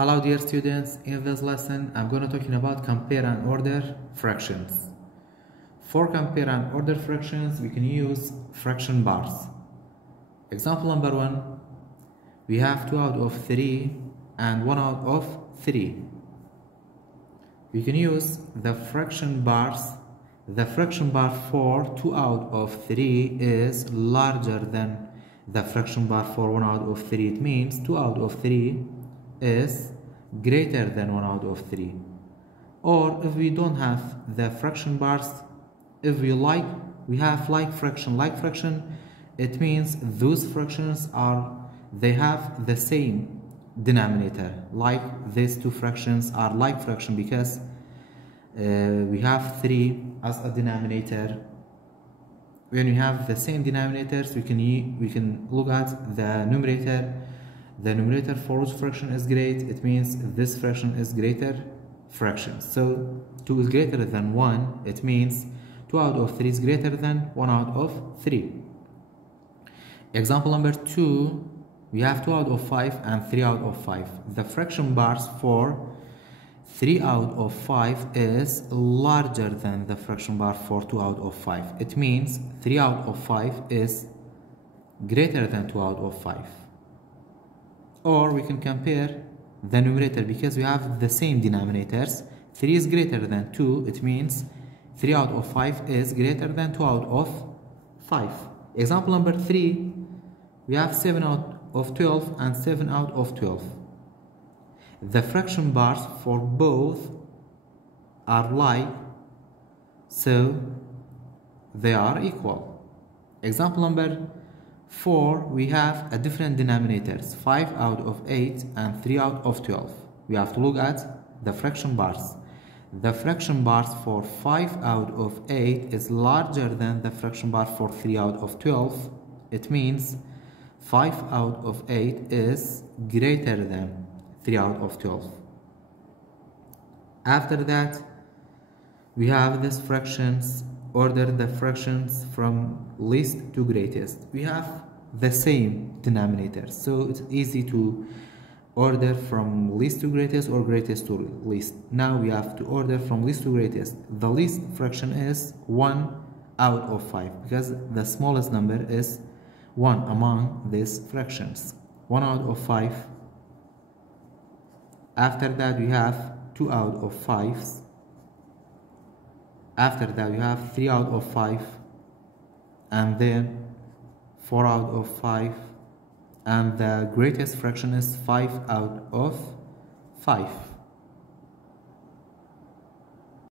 Hello dear students, in this lesson I'm going to talking about compare and order fractions. For compare and order fractions we can use fraction bars. Example number 1, we have 2 out of 3 and 1 out of 3. We can use the fraction bars. The fraction bar for 2 out of 3 is larger than the fraction bar for 1 out of 3. It means 2 out of 3 is greater than 1 out of 3. Or if we don't have the fraction bars, if we have like fraction, it means those fractions they have the same denominator. Like these two fractions are like fraction because we have 3 as a denominator. When we have the same denominators, we can look at the numerator. The numerator for which fraction is great, it means this fraction is greater fraction. So 2 is greater than 1, it means 2 out of 3 is greater than 1 out of 3. Example number 2, we have 2 out of 5 and 3 out of 5. The fraction bars for 3 out of 5 is larger than the fraction bar for 2 out of 5. It means 3 out of 5 is greater than 2 out of 5. Or we can compare the numerator because we have the same denominators. 3 is greater than 2, it means 3 out of 5 is greater than 2 out of 5. Example number 3, we have 7 out of 12 and 7 out of 12. The fraction bars for both are like, so they are equal. Example number 4, we have a different denominators, 5 out of 8 and 3 out of 12. We have to look at the fraction bars. The fraction bars for 5 out of 8 is larger than the fraction bar for 3 out of 12. It means 5 out of 8 is greater than 3 out of 12. After that, we have these fractions. Order the fractions from least to greatest. We have the same denominators, so it's easy to order from least to greatest or greatest to least. Now we have to order from least to greatest. The least fraction is 1 out of 5 because the smallest number is 1 among these fractions. 1 out of 5. After that we have 2 out of 5s. After that we have 3 out of 5 and then 4 out of 5, and the greatest fraction is 5 out of 5.